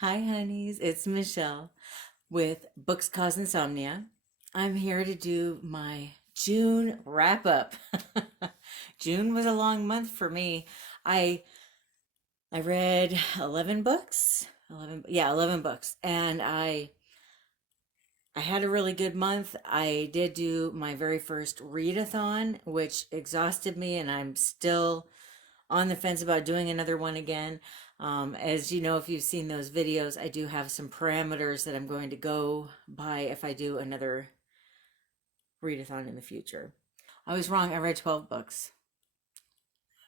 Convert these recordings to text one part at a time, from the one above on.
Hi, honeys. It's Michelle with Books Cause Insomnia. I'm here to do my June wrap up. June was a long month for me. I I read 11 books. 11 books. And I had a really good month. I did do my very first readathon, which exhausted me, and I'm still on the fence about doing another one again. As you know, if you've seen those videos, I do have some parameters that I'm going to go by if I do another readathon in the future. I was wrong. I read 12 books.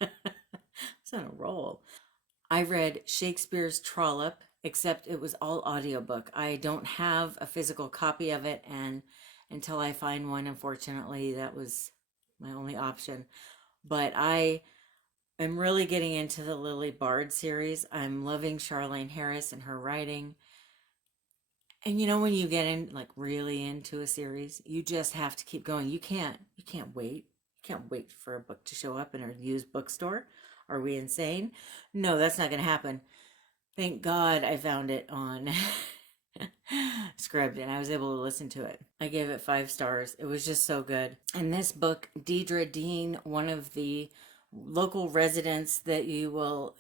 It's on a roll. I read Shakespeare's Trollop, except it was all audiobook. I don't have a physical copy of it, and until I find one, unfortunately, that was my only option. But I'm really getting into the Lily Bard series. I'm loving Charlaine Harris and her writing. And you know when you get in like really into a series, you just have to keep going. You can't wait. You can't wait for a book to show up in a used bookstore. Are we insane? No, that's not going to happen. Thank God I found it on Scribd and I was able to listen to it. I gave it 5 stars. It was just so good. And this book, Deidre Dean, one of the local residents that you will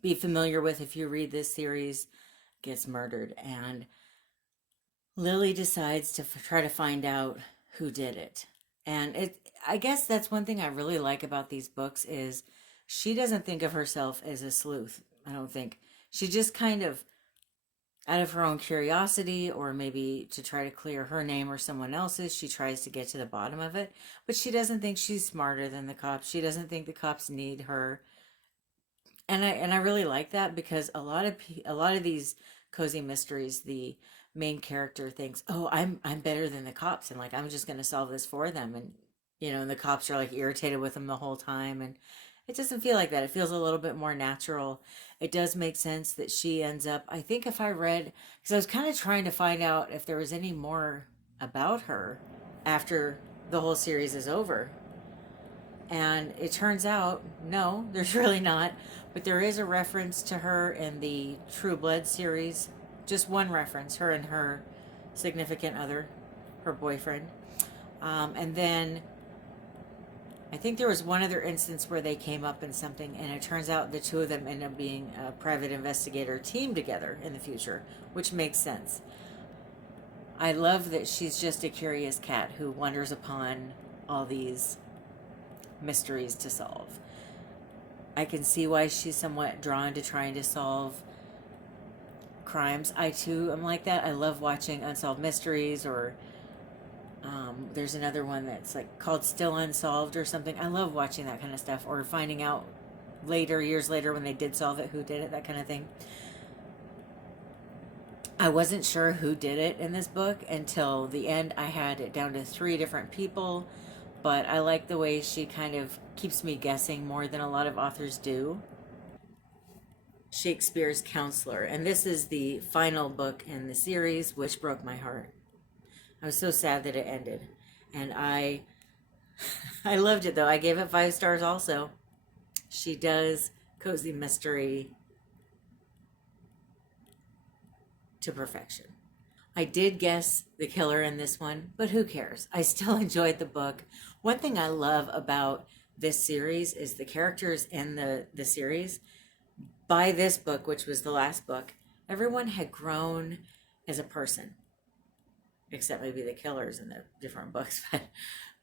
be familiar with if you read this series, gets murdered. And Lily decides to try to find out who did it. And I guess that's one thing I really like about these books is she doesn't think of herself as a sleuth. I don't think. She just kind of out of her own curiosity or maybe to try to clear her name or someone else's, she tries to get to the bottom of it. But she doesn't think she's smarter than the cops. She doesn't think the cops need her. And I really like that because a lot of these cozy mysteries, the main character thinks, "Oh, I'm better than the cops," and like I'm just going to solve this for them, and and the cops are like irritated with him the whole time, and it doesn't feel like that. It feels a little bit more natural. It does make sense that she ends up. I think if I read, because I was kind of trying to find out if there was any more about her after the whole series is over, and it turns out, no, there's really not. But there is a reference to her in the True Blood series. Just one reference, her and her significant other, her boyfriend. And then I think there was one other instance where they came up in something, and it turns out the two of them end up being a private investigator team together in the future, which makes sense. I love that she's just a curious cat who wanders upon all these mysteries to solve. I can see why she's somewhat drawn to trying to solve crimes. I too am like that. I love watching unsolved mysteries, or there's another one that's like called Still Unsolved or something. I love watching that kind of stuff, or finding out later, years later, when they did solve it, who did it, that kind of thing. I wasn't sure who did it in this book until the end. I had it down to 3 different people, but I like the way she kind of keeps me guessing more than a lot of authors do. Shakespeare's Counselor, and this is the final book in the series, which broke my heart. I was so sad that it ended, and I loved it though. I gave it 5 stars also. She does cozy mystery to perfection. I did guess the killer in this one, but who cares? I still enjoyed the book. One thing I love about this series is the characters in the series. By this book, which was the last book, everyone had grown as a person, except maybe the killers in the different books. But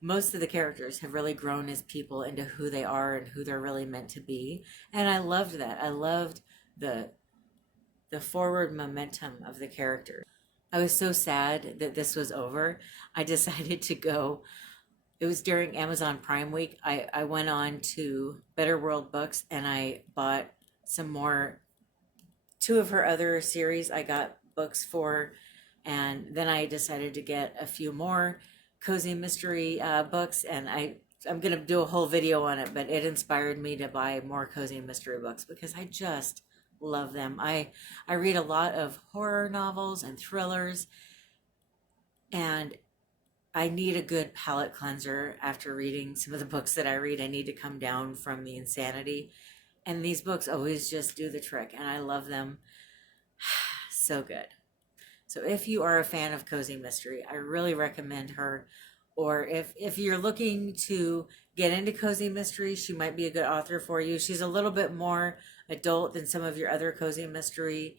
most of the characters have really grown as people into who they are and who they're really meant to be. And I loved that. I loved the the forward momentum of the characters. I was so sad that this was over. I decided to go. It was during Amazon Prime Week. I went on to Better World Books and I bought some more, two of her other series I got books for. And then I decided to get a few more cozy mystery books. And I'm going to do a whole video on it, but it inspired me to buy more cozy mystery books because I just love them. I read a lot of horror novels and thrillers, and I need a good palate cleanser after reading some of the books that I read. I need to come down from the insanity. And these books always just do the trick, and I love them. So good. So if you are a fan of cozy mystery, I really recommend her. Or if you're looking to get into cozy mystery, she might be a good author for you. She's a little bit more adult than some of your other cozy mystery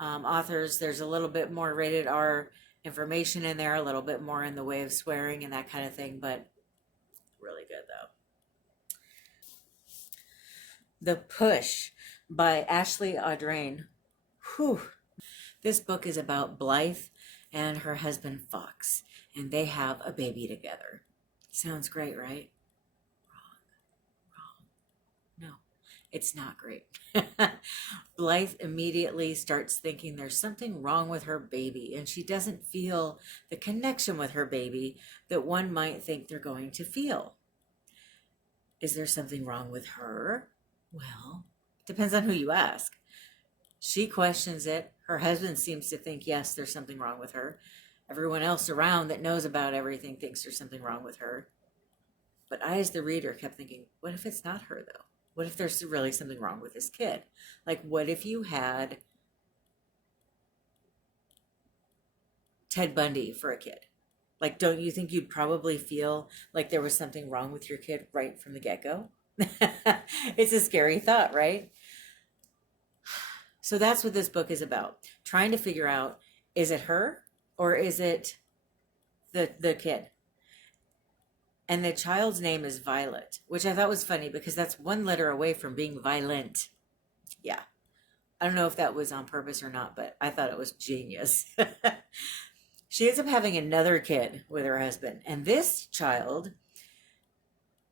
authors. There's a little bit more rated R information in there, a little bit more in the way of swearing and that kind of thing, but really good though. The Push by Ashely Audrain. Whew. This book is about Blythe and her husband Fox, and they have a baby together. Sounds great, right? Wrong. No, it's not great. Blythe immediately starts thinking there's something wrong with her baby, and she doesn't feel the connection with her baby that one might think they're going to feel. Is there something wrong with her? Well, depends on who you ask. She questions it. Her husband seems to think, yes, there's something wrong with her. Everyone else around that knows about everything thinks there's something wrong with her. But I, as the reader, kept thinking, what if it's not her, though? What if there's really something wrong with this kid? Like, what if you had Ted Bundy for a kid? Like, don't you think you'd probably feel like there was something wrong with your kid right from the get-go? It's a scary thought, right? So that's what this book is about. Trying to figure out, is it her or is it the kid? And the child's name is Violet, which I thought was funny because that's one letter away from being violent. Yeah. I don't know if that was on purpose or not, but I thought it was genius. She ends up having another kid with her husband. And this child,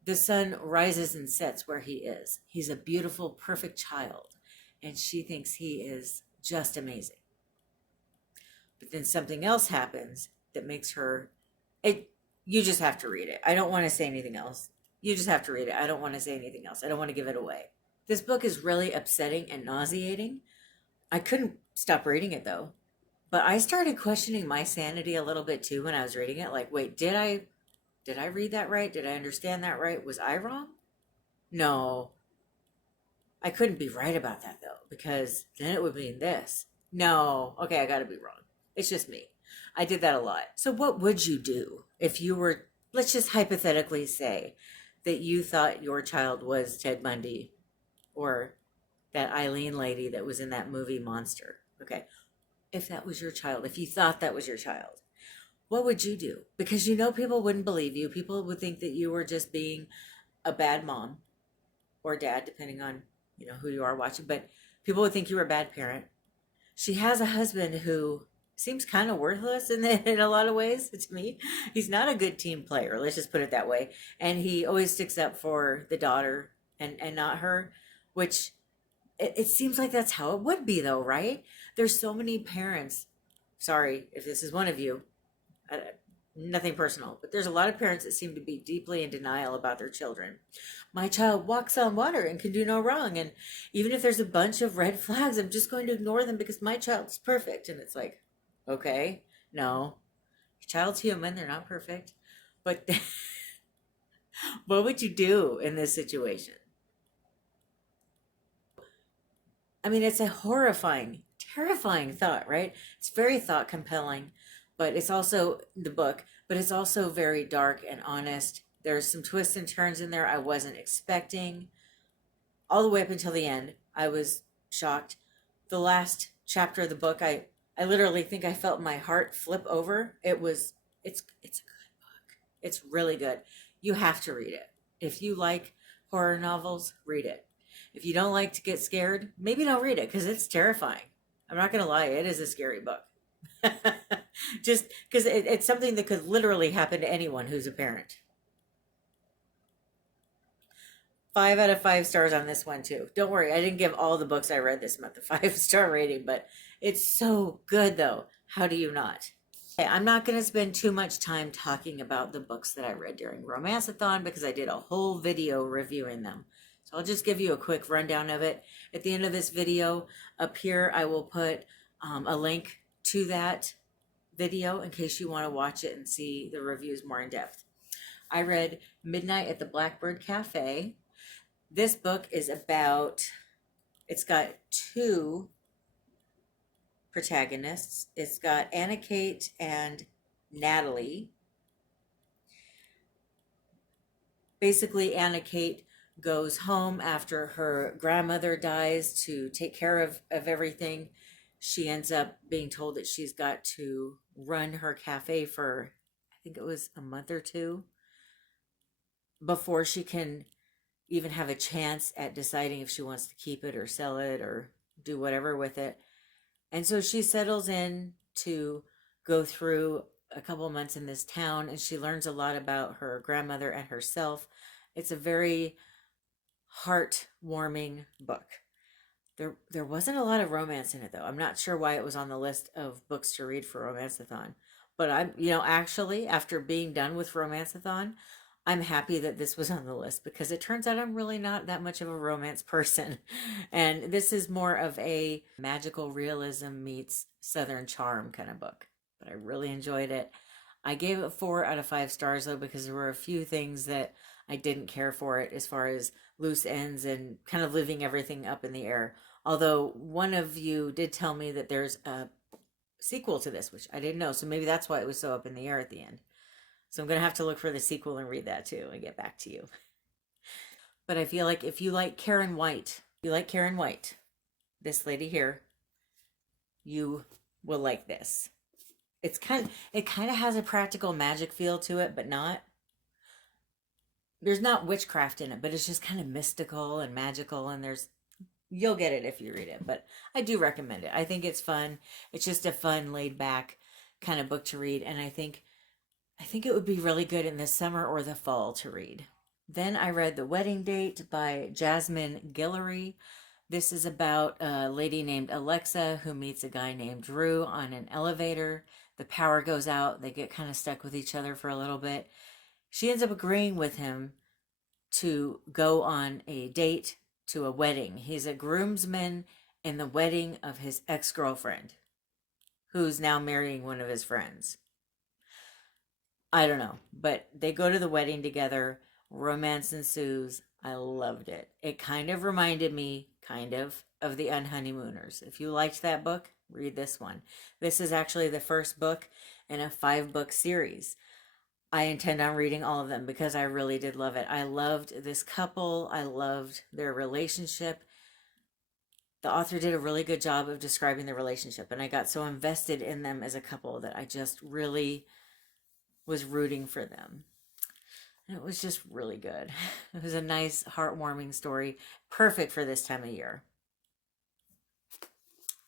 the sun rises and sets where he is. He's a beautiful, perfect child. And she thinks he is just amazing. But then something else happens that makes her, you just have to read it. I don't want to say anything else. You just have to read it. I don't want to say anything else. I don't want to give it away. This book is really upsetting and nauseating. I couldn't stop reading it though. But I started questioning my sanity a little bit too when I was reading it. Like, wait, did I read that right? Did I understand that right? Was I wrong? No. I couldn't be right about that though, because then it would mean this. No. Okay, I gotta be wrong. It's just me. I did that a lot. So what would you do if you were, let's just hypothetically say that you thought your child was Ted Bundy or that Eileen lady that was in that movie Monster? Okay. If that was your child, if you thought that was your child, what would you do? Because you know people wouldn't believe you. People would think that you were just being a bad mom or dad, depending on, you know, who you are watching. But people would think you were a bad parent. She has a husband who seems kind of worthless in a lot of ways to me. He's not a good team player. Let's just put it that way. And he always sticks up for the daughter and not her, which it seems like that's how it would be though, right? There's so many parents. Sorry if this is one of you. Nothing personal, but there's a lot of parents that seem to be deeply in denial about their children. My child walks on water and can do no wrong. And even if there's a bunch of red flags, I'm just going to ignore them because my child's perfect. And it's like, okay, no, your child's human. They're not perfect. But what would you do in this situation? I mean, it's a horrifying, terrifying thought, right? It's very thought compelling, but it's also the book, but it's also very dark and honest. There's some twists and turns in there I wasn't expecting. All the way up until the end, I was shocked. The last chapter of the book, I literally think I felt my heart flip over. It's a good book. It's really good. You have to read it. If you like horror novels, read it. If you don't like to get scared, maybe don't read it because it's terrifying. I'm not going to lie, it is a scary book. Just because it's something that could literally happen to anyone who's a parent. 5 out of 5 stars on this one too. Don't worry, I didn't give all the books I read this month a 5-star rating, but it's so good though. How do you not? Okay, I'm not going to spend too much time talking about the books that I read during Romanceathon because I did a whole video reviewing them. So I'll just give you a quick rundown of it. At the end of this video, up here, I will put a link to that video in case you want to watch it and see the reviews more in depth. I read Midnight at the Blackbird Cafe. This book is about, it's got 2 protagonists. It's got Anna Kate and Natalie. Basically, Anna Kate goes home after her grandmother dies to take care of everything. She ends up being told that she's got to run her cafe for, I think it was a month or two before she can even have a chance at deciding if she wants to keep it or sell it or do whatever with it. And so she settles in to go through a couple of months in this town, and she learns a lot about her grandmother and herself. It's a very heartwarming book. There wasn't a lot of romance in it though. I'm not sure why it was on the list of books to read for Romanceathon. But I'm, actually after being done with Romanceathon, I'm happy that this was on the list because it turns out I'm really not that much of a romance person. And this is more of a magical realism meets Southern charm kind of book. But I really enjoyed it. I gave it 4 out of 5 stars though because there were a few things that I didn't care for it as far as loose ends and kind of leaving everything up in the air. Although one of you did tell me that there's a sequel to this, which I didn't know. So maybe that's why it was so up in the air at the end. So I'm going to have to look for the sequel and read that too and get back to you. But I feel like if you like Karen White, this lady here, you will like this. It kind of has a practical magic feel to it, but not. There's not witchcraft in it, but it's just kind of mystical and magical, and you'll get it if you read it, but I do recommend it. I think it's fun. It's just a fun, laid back kind of book to read, and I think it would be really good in the summer or the fall to read. Then I read The Wedding Date by Jasmine Guillory. This is about a lady named Alexa who meets a guy named Drew on an elevator. The power goes out. They get kind of stuck with each other for a little bit. She ends up agreeing with him to go on a date to a wedding. He's a groomsman in the wedding of his ex-girlfriend, who's now marrying one of his friends. I don't know, but they go to the wedding together. Romance ensues. I loved it. It kind of reminded me, of The Unhoneymooners. If you liked that book, read this one. This is actually the first book in a 5-book series. I intend on reading all of them because I really did love it. I loved this couple. I loved their relationship. The author did a really good job of describing the relationship, and I got so invested in them as a couple that I just really was rooting for them. And it was just really good. It was a nice, heartwarming story, perfect for this time of year.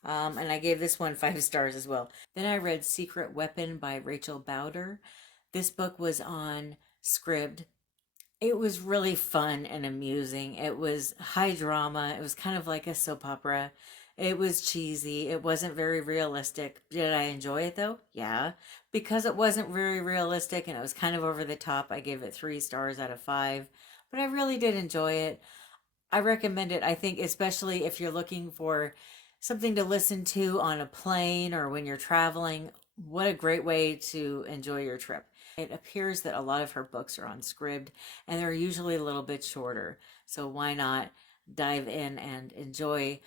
And I gave this one 5 stars as well. Then I read Secret Weapon by Rachel Bowdler. This book was on Scribd. It was really fun and amusing. It was high drama. It was kind of like a soap opera. It was cheesy. It wasn't very realistic. Did I enjoy it though? Yeah. Because it wasn't very realistic and it was kind of over the top, I gave it 3 stars out of 5. But I really did enjoy it. I recommend it, I think, especially if you're looking for something to listen to on a plane or when you're traveling. What a great way to enjoy your trip. It appears that a lot of her books are on Scribd, and they're usually a little bit shorter. So why not dive in and enjoy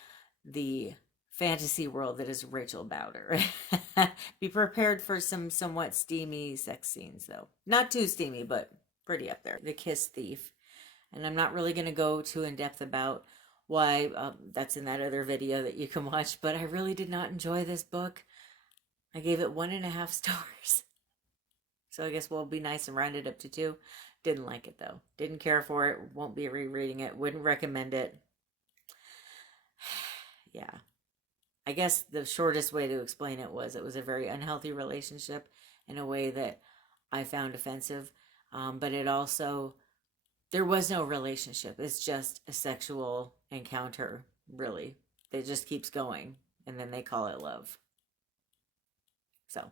the fantasy world that is Rachel Bowdler. Be prepared for some somewhat steamy sex scenes, though. Not too steamy, but pretty up there. The Kiss Thief. And I'm not really going to go too in depth about why that's in that other video that you can watch, but I really did not enjoy this book. I gave it 1.5 stars. So I guess we'll be nice and round it up to 2. Didn't like it though. Didn't care for it. Won't be rereading it. Wouldn't recommend it. Yeah. I guess the shortest way to explain it was a very unhealthy relationship in a way that I found offensive. But it also, there was no relationship. It's just a sexual encounter, really. It just keeps going, and then they call it love. So,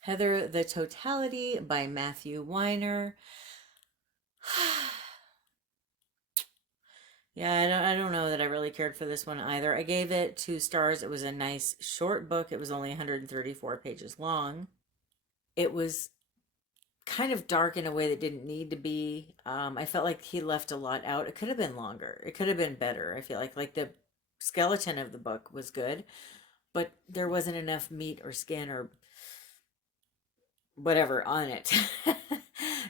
Heather, The Totality by Matthew Weiner. Yeah, I don't know that I really cared for this one either. I gave it 2 stars. It was a nice short book. It was only 134 pages long. It was kind of dark in a way that didn't need to be. I felt like he left a lot out. It could have been longer. It could have been better. I feel like the skeleton of the book was good, but there wasn't enough meat or skin or whatever on it.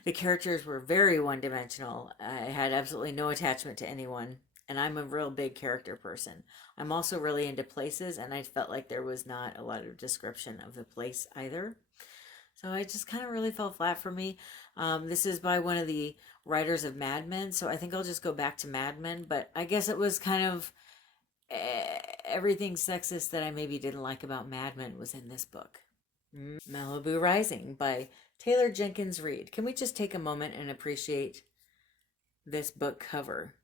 The characters were very one dimensional. I had absolutely no attachment to anyone. And I'm a real big character person. I'm also really into places, and I felt like there was not a lot of description of the place either. So it just kind of really fell flat for me. This is by one of the writers of Mad Men, so I think I'll just go back to Mad Men. But I guess it was kind of everything sexist that I maybe didn't like about Mad Men was in this book. Malibu Rising by Taylor Jenkins Reid. Can we just take a moment and appreciate this book cover?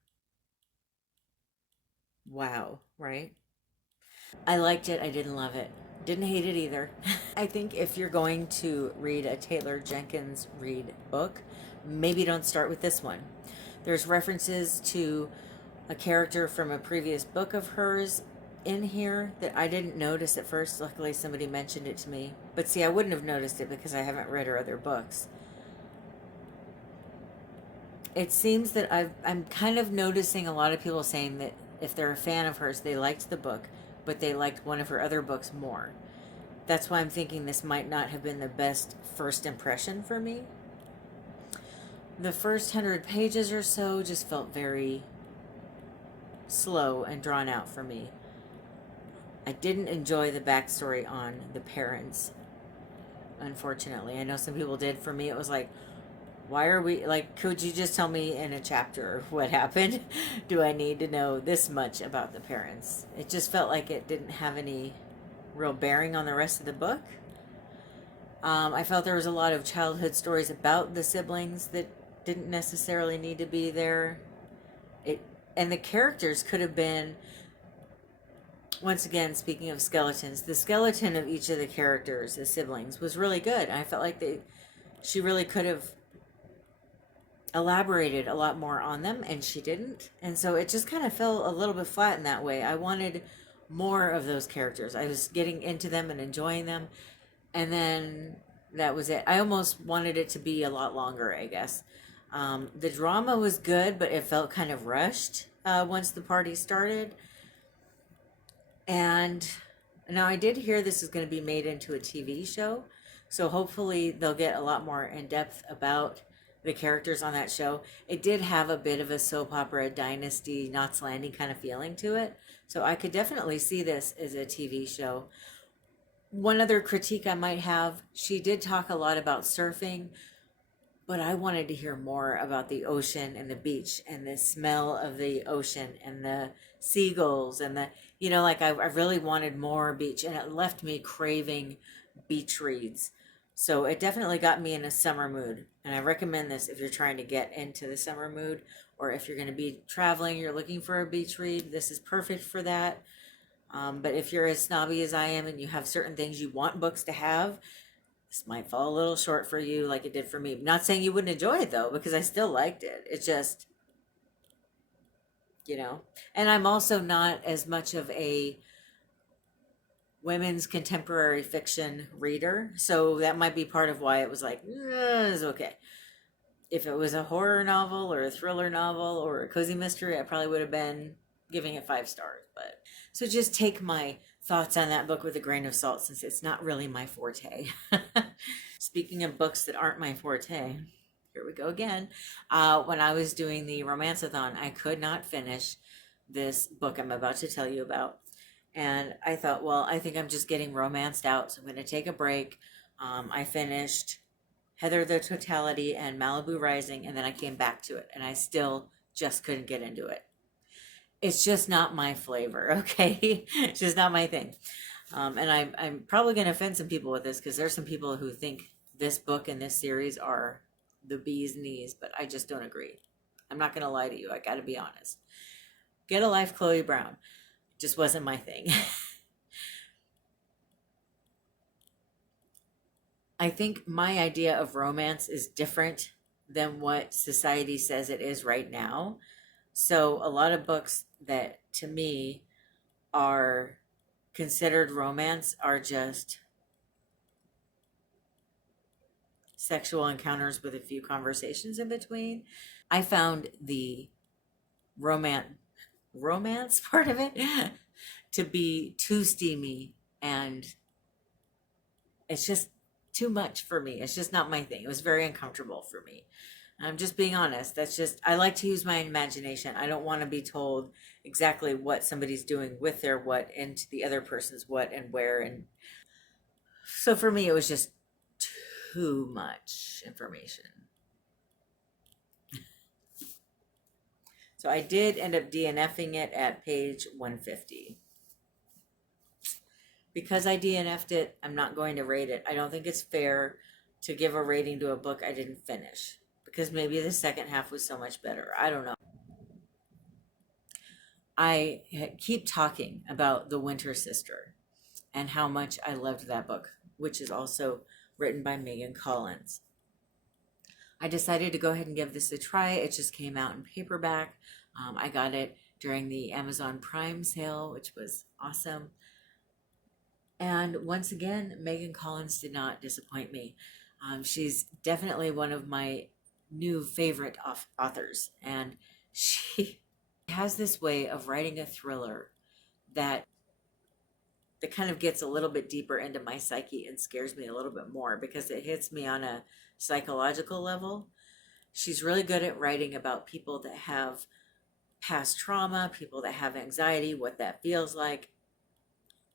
Wow, right? I liked it. I didn't love it. Didn't hate it either. I think if you're going to read a Taylor Jenkins Reid book, maybe don't start with this one. There's references to a character from a previous book of hers in here that I didn't notice at first. Luckily, somebody mentioned it to me. But see, I wouldn't have noticed it because I haven't read her other books. It seems that I'm kind of noticing a lot of people saying that if they're a fan of hers, they liked the book, but they liked one of her other books more. That's why I'm thinking this might not have been the best first impression for me. The first 100 pages or so just felt very slow and drawn out for me. I didn't enjoy the backstory on the parents, unfortunately. I know some people did. For me, it was like, why are we, like, could you just tell me in a chapter what happened? Do I need to know this much about the parents? It just felt like it didn't have any real bearing on the rest of the book. I felt there was a lot of childhood stories about the siblings that didn't necessarily need to be there. And the characters could have been, once again, speaking of skeletons, the skeleton of each of the characters, the siblings, was really good. I felt like she really could have elaborated a lot more on them, and she didn't. And so it just kind of fell a little bit flat in that way. I wanted more of those characters. I was getting into them and enjoying them, and then that was it. I almost wanted it to be a lot longer, I guess. The drama was good, but it felt kind of rushed once the party started. And now I did hear this is going to be made into a TV show, so hopefully they'll get a lot more in depth about the characters on that show. It did have a bit of a soap opera dynasty, Knots Landing kind of feeling to it, so I could definitely see this as a TV show. One other critique I might have, she did talk a lot about surfing, but I wanted to hear more about the ocean and the beach and the smell of the ocean and the seagulls and the, like I really wanted more beach, and it left me craving beach reads. So it definitely got me in a summer mood. And I recommend this if you're trying to get into the summer mood, or if you're going to be traveling, you're looking for a beach read. This is perfect for that. But if you're as snobby as I am and you have certain things you want books to have, this might fall a little short for you like it did for me. I'm not saying you wouldn't enjoy it though, because I still liked it. It's just, and I'm also not as much of a women's contemporary fiction reader. So that might be part of why it was like, it's okay. If it was a horror novel or a thriller novel or a cozy mystery, I probably would have been giving it 5 stars. But so just take my thoughts on that book with a grain of salt, since it's not really my forte. Speaking of books that aren't my forte, here we go again. When I was doing the romance-a-thon, I could not finish this book I'm about to tell you about. And I thought, well, I think I'm just getting romanced out, so I'm going to take a break. I finished Heather the Totality and Malibu Rising, and then I came back to it, and I still just couldn't get into it. It's just not my flavor, okay? It's just not my thing. And I'm probably going to offend some people with this, because there's some people who think this book and this series are the bee's knees, but I just don't agree. I'm not going to lie to you. I got to be honest. Get a Life, Chloe Brown. Just wasn't my thing. I think my idea of romance is different than what society says it is right now. So a lot of books that to me are considered romance are just sexual encounters with a few conversations in between. I found the romance part of it to be too steamy And it's just too much for me. It's just not my thing. It was very uncomfortable for me. I'm just being honest. That's just, I like to use my imagination. I don't want to be told exactly what somebody's doing with their what and to the other person's what and where. And so for me, it was just too much information. So I did end up DNFing it at page 150. Because I DNF'd it, I'm not going to rate it. I don't think it's fair to give a rating to a book I didn't finish. Because maybe the second half was so much better. I don't know. I keep talking about The Winter Sister and how much I loved that book, which is also written by Megan Collins. I decided to go ahead and give this a try. It just came out in paperback. I got it during the Amazon Prime sale, which was awesome. And once again, Megan Collins did not disappoint me. She's definitely one of my new favorite authors. And she has this way of writing a thriller that kind of gets a little bit deeper into my psyche and scares me a little bit more because it hits me on a psychological level. She's really good at writing about people that have past trauma, people that have anxiety, what that feels like,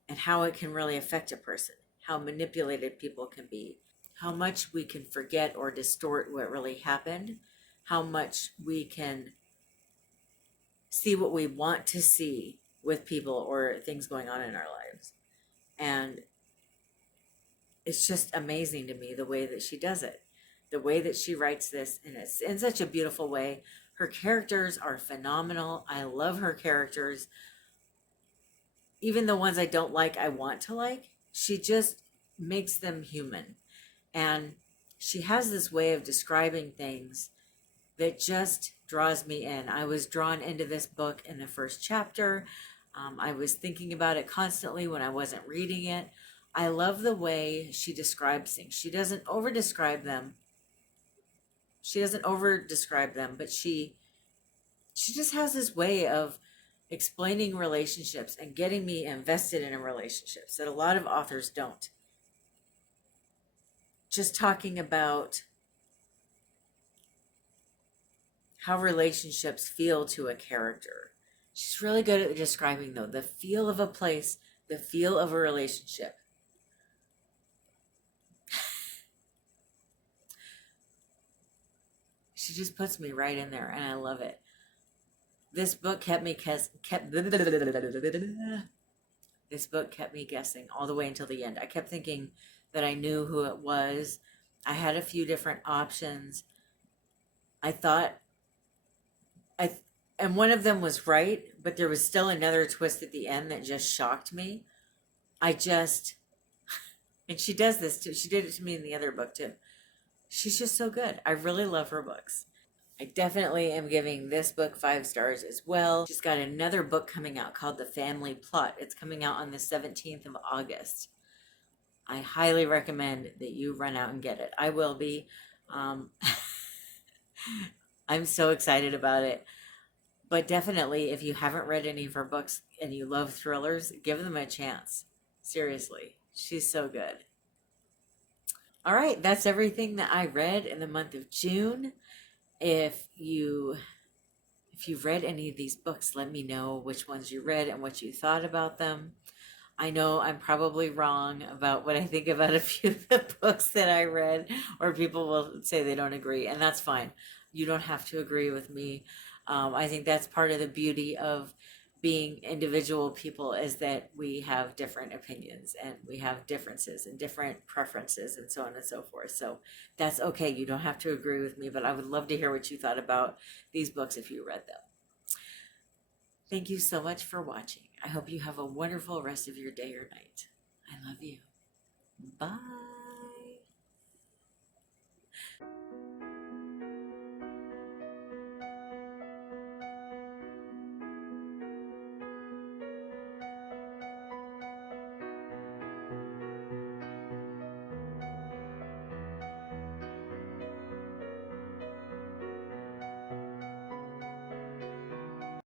and how it can really affect a person, how manipulated people can be, how much we can forget or distort what really happened, how much we can see what we want to see with people or things going on in our lives. And it's just amazing to me the way that she does it, the way that she writes this, and it's in such a beautiful way. Her characters are phenomenal. I love her characters. Even the ones I don't like, I want to like. She just makes them human. And she has this way of describing things that just draws me in. I was drawn into this book in the first chapter. I was thinking about it constantly when I wasn't reading it. I love the way she describes things. She doesn't over describe them. But she just has this way of explaining relationships and getting me invested in relationships that a lot of authors don't. Just talking about how relationships feel to a character. She's really good at describing, though, the feel of a place, the feel of a relationship. She just puts me right in there, and I love it. This book kept me guessing all the way until the end. I kept thinking that I knew who it was. I had a few different options. And one of them was right, but there was still another twist at the end that just shocked me. And she does this too. She did it to me in the other book too. She's just so good. I really love her books. I definitely am giving this book 5 stars as well. She's got another book coming out called The Family Plot. It's coming out on the 17th of August. I highly recommend that you run out and get it. I will be. I'm so excited about it. But definitely, if you haven't read any of her books and you love thrillers, give them a chance. Seriously, she's so good. All right, that's everything that I read in the month of June. If you've read any of these books, let me know which ones you read and what you thought about them. I know I'm probably wrong about what I think about a few of the books that I read, or people will say they don't agree, and that's fine. You don't have to agree with me. I think that's part of the beauty of being individual people, is that we have different opinions and we have differences and different preferences and so on and so forth. So that's okay. You don't have to agree with me, but I would love to hear what you thought about these books if you read them. Thank you so much for watching. I hope you have a wonderful rest of your day or night. I love you. Bye.